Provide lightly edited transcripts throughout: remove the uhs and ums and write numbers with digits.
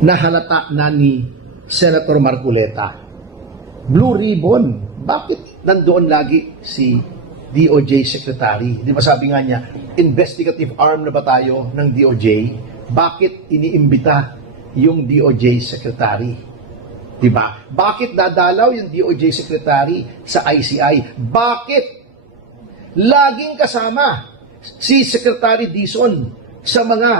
na halata na ni Senator Marcoleta. Blue ribbon. Bakit nandoon lagi si DOJ Secretary? Di ba sabi nga niya, investigative arm na ba tayo ng DOJ? Bakit iniimbita yung DOJ Secretary? Di ba? Bakit dadalaw yung DOJ Secretary sa ICI? Bakit laging kasama si Secretary Dizon sa mga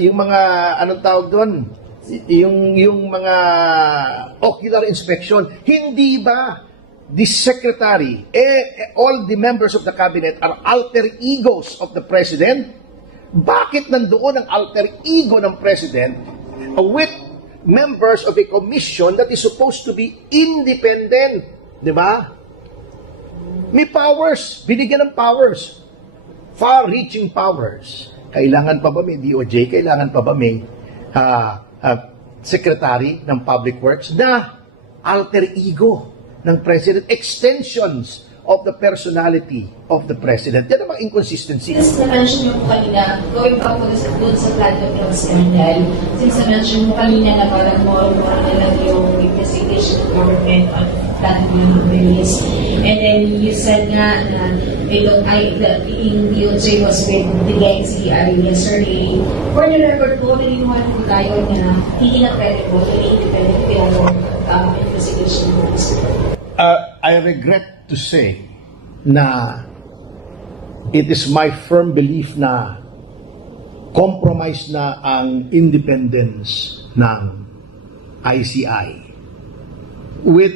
yung mga anong tawag doon? Yung mga ocular inspection? Hindi ba the Secretary, all the members of the cabinet are alter egos of the President? Bakit nandoon ang alter ego ng President with members of a commission that is supposed to be independent? Di ba? May powers, binigyan ng powers, far-reaching powers. Kailangan pa ba may DOJ? Kailangan pa ba may Secretary ng Public Works na alter ego ng President? Extensions of the personality of the President. Yan ang mga inconsistency. Since na-mention niyo po kanina, going back po doon sa flood control scandal, since na-mention mo kanina na parang more na lang yung investigation of government on flood control release. And then you said nga na yung DOJ was with the GAICI yesterday. For the record po, niliniwan po tayo na hindi na pwede po, hindi independent pero investigation po. I regret to say na it is my firm belief na compromise na ang independence ng ICI with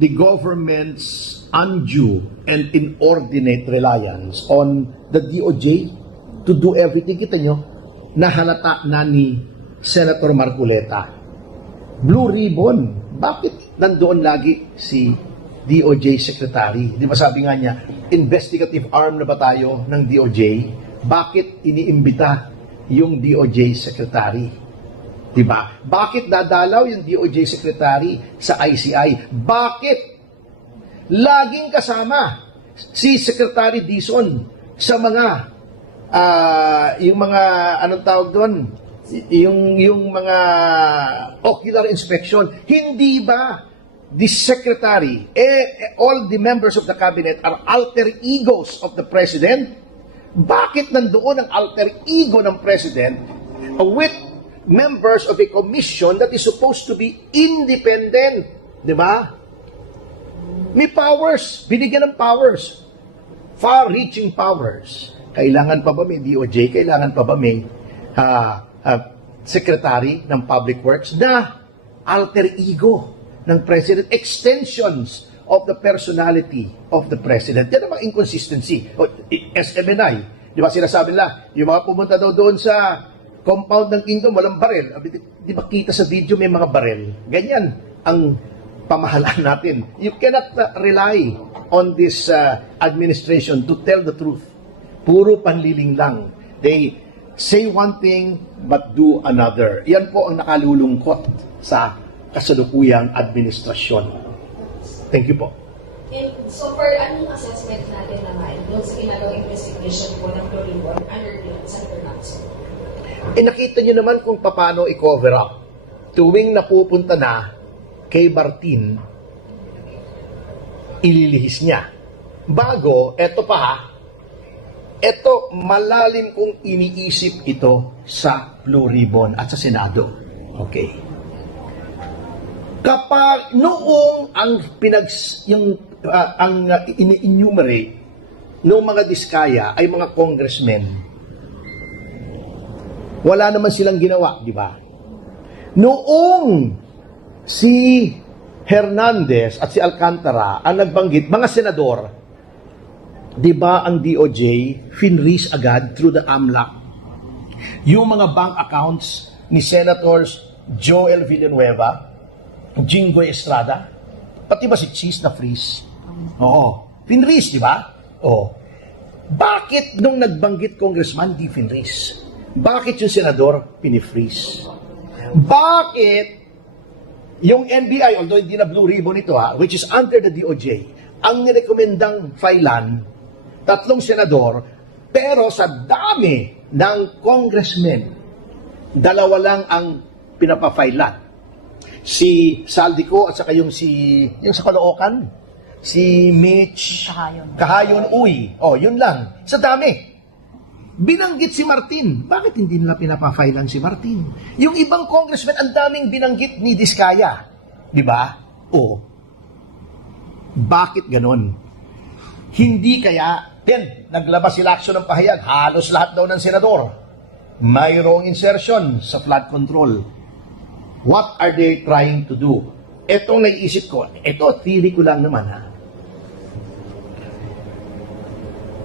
the government's undue and inordinate reliance on the DOJ to do everything. Kita nyo, nahalata na ni Senator Marcoleta. Blue ribbon. Bakit nandoon lagi si DOJ Secretary? Di ba sabi nga niya, investigative arm na ba tayo ng DOJ? Bakit iniimbita yung DOJ Secretary? Di ba? Bakit dadalaw yung DOJ Secretary sa ICI? Bakit laging kasama si Secretary Dizon sa mga yung mga anong tawag doon? Yung mga ocular inspection? Hindi ba the Secretary, all the members of the cabinet are alter egos of the President? Bakit nandoon ang alter ego ng President with members of a commission that is supposed to be independent? Di ba? May powers, binigyan ng powers, far-reaching powers. Kailangan pa ba may DOJ? Kailangan pa ba may Secretary ng Public Works na alter ego ng President? Extensions of the personality of the President. Yan ang mga inconsistency. SMNI, di ba sinasabi nila, yung mga pumunta daw doon sa compound ng Kingdom, walang barel. Di ba kita sa video may mga barel? Ganyan ang pamahalaan natin. You cannot rely on this administration to tell the truth. Puro panliling lang. They say one thing but do another. Yan po ang nakalulungkot sa kasalukuyang administrasyon. Thank you po. And so for anong assessment natin naman doon sa ginagawang investigation po ng Blue Ribbon under the Senator Lacson? Nakita nyo naman kung paano i-cover up. Tuwing napupunta na kay Martin, ililihis niya. Bago, eto pa ha, eto malalim kong iniisip ito sa Blue Ribbon at sa Senado. Okay. Kapag noong ang ini-enumerate noong mga diskaya ay mga congressmen, wala naman silang ginawa, di ba? Noong si Hernandez at si Alcantara ang nagbanggit, mga senador, di ba ang DOJ finreeze agad through the AMLAC yung mga bank accounts ni Senators Joel Villanueva, Jinggoy Estrada, pati ba si Cheese na freeze? Oo. Finreeze, di ba? Oo. Bakit nung nagbanggit congressman di finreeze? Bakit yung senador pinifreeze? Bakit yung NBI, although hindi na Blue Ribbon ito which is under the DOJ, ang nirekomendang filean, 3 senador, pero sa dami ng congressmen, dalawa lang ang pinapafailan. Si Saldico at saka yung sa Caloocan, si Mitch Kahayon Uy. Oh, yun lang. Sa dami. Binanggit si Martin. Bakit hindi nila pinapafailan si Martin? Yung ibang congressman, ang daming binanggit ni Diskaya. Di ba? Oh. Bakit ganon? Hindi kaya, naglabas sila aksyon ng pahayag, halos lahat daw ng senador. Mayroong insertion sa flood control. What are they trying to do? Etong naiisip ko, ito theory ko lang naman ha.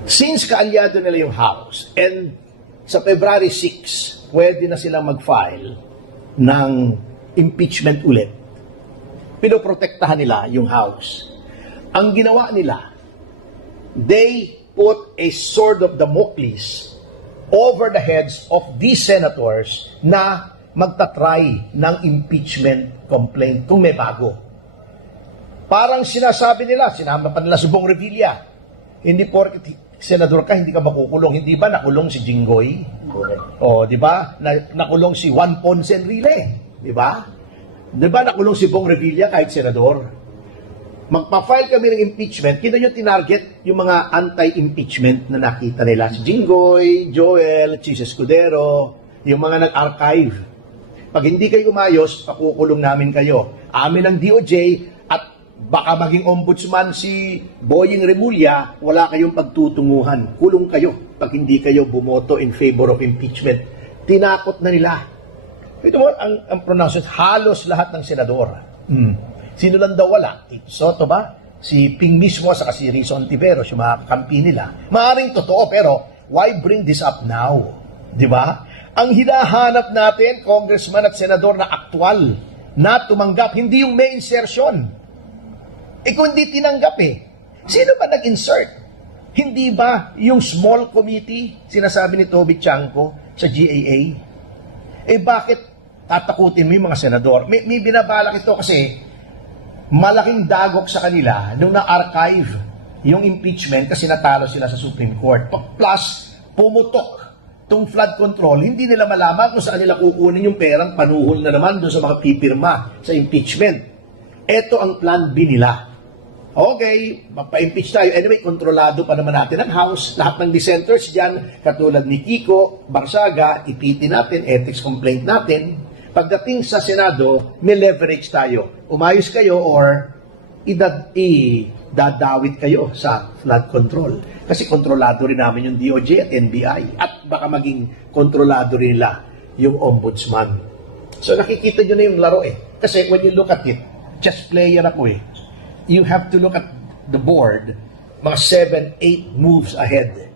Since kaalyado nila yung House, and sa February 6, pwede na silang mag-file ng impeachment ulit. Pinoprotektahan nila yung House. Ang ginawa nila, they put a sword of Damocles over the heads of these senators na magtatry ng impeachment complaint kung may bago. Parang sinasabi nila, sinama pa nila si Bong Revilla, hindi porket senador ka, hindi ka makukulong. Hindi ba nakulong si Jinggoy? O, di ba? Nakulong si Juan Ponce Enrile. Di ba? Di ba nakulong si Bong Revilla kahit senador? Magpa-file kami ng impeachment, kita nyo tinarget yung mga anti-impeachment na nakita nila. Si Jinggoy, Joel, Chis Escudero, yung mga nag-archive. Pag hindi kayo umayos, pakukulong namin kayo. Amin ang DOJ at baka maging ombudsman si Boying Remulla, wala kayong pagtutunguhan. Kulong kayo pag hindi kayo bumoto in favor of impeachment. Tinakot na nila. Ito mo, ang pronunciation, halos lahat ng senador. Sino lang daw wala? Tito Soto ba? Si Ping mismo, saka si Rizzo Ontiveros, yung mga kampi nila. Maaring totoo, pero why bring this up now? Di ba? Ang hinahanap natin, congressman at senador na aktual, na tumanggap, hindi yung may insertion. Kung hindi tinanggap sino ba nag-insert? Hindi ba yung small committee, sinasabi ni Toby Chanco sa GAA? Bakit tatakutin mo yung mga senador? May binabalak ito kasi malaking dagok sa kanila nung na-archive yung impeachment kasi natalo sila sa Supreme Court. Plus, pumutok tong flood control, hindi nila malaman kung saan nila kukunin yung perang panuhol na naman doon sa mga pipirma sa impeachment. Ito ang plan B nila. Okay, magpa-impeach tayo. Anyway, kontrolado pa naman natin ang House. Lahat ng dissenters dyan, katulad ni Kiko, Barsaga, ipitin natin, ethics complaint natin. Pagdating sa Senado, may leverage tayo. Umayos kayo or idadawit kayo sa flood control. Kasi kontrolado rin namin yung DOJ at NBI. At baka maging kontrolado rin nila yung ombudsman. So nakikita nyo na yung laro Kasi when you look at it, chess player ako you have to look at the board, mga 7, 8 moves ahead.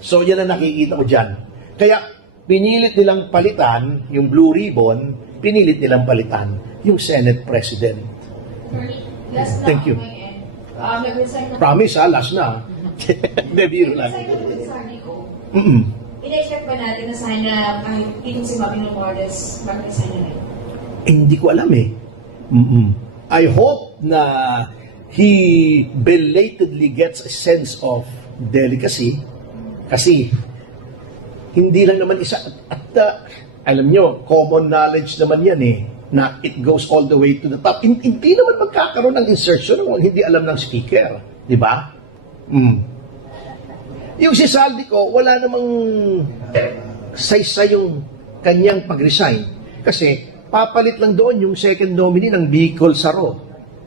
So yan ang nakikita ko dyan. Kaya pinilit nilang palitan yung blue ribbon, pinilit nilang palitan yung Senate President. Last na, Thank you. Nag-resign na. Promise last na. Bebiro lang. Nag-resign na rin sa ko. Ina-check ba natin na sana kahit itong si Mabino Morales mag-resign na rin? Hindi ko alam I hope na he belatedly gets a sense of delicacy kasi hindi lang naman isa at alam nyo, common knowledge naman yan na it goes all the way to the top. Hindi naman magkakaroon ng insertion kung hindi alam ng speaker. Di ba? Yung si Saldico, wala namang saysay yung kanyang pag-resign. Kasi papalit lang doon yung second nominee ng Bicol Saro.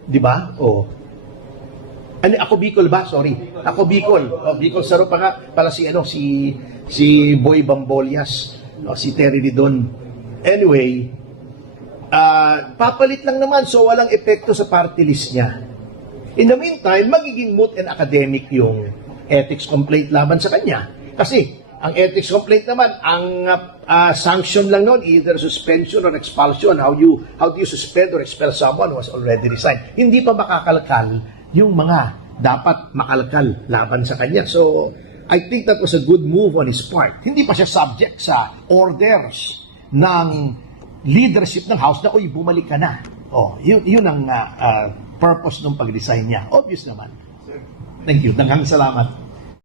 Di ba? Ako Bicol ba? Sorry. Ako Bicol. Bicol Saro pa nga. Pala si Boy Bambolias. Si Terry Didon. Anyway, papalit lang naman so walang epekto sa party list niya. In the meantime, magiging moot and academic yung ethics complaint laban sa kanya. Kasi, ang ethics complaint naman, ang sanction lang nun, either suspension or expulsion. How do you suspend or expel someone who has already resigned? Hindi pa makakalkal yung mga dapat makalkal laban sa kanya. So, I think that was a good move on his part. Hindi pa siya subject sa orders ng leadership ng House na, uy, bumalik ka na. Yun ang purpose ng pag-resign niya. Obvious naman. Thank you. Daghang salamat.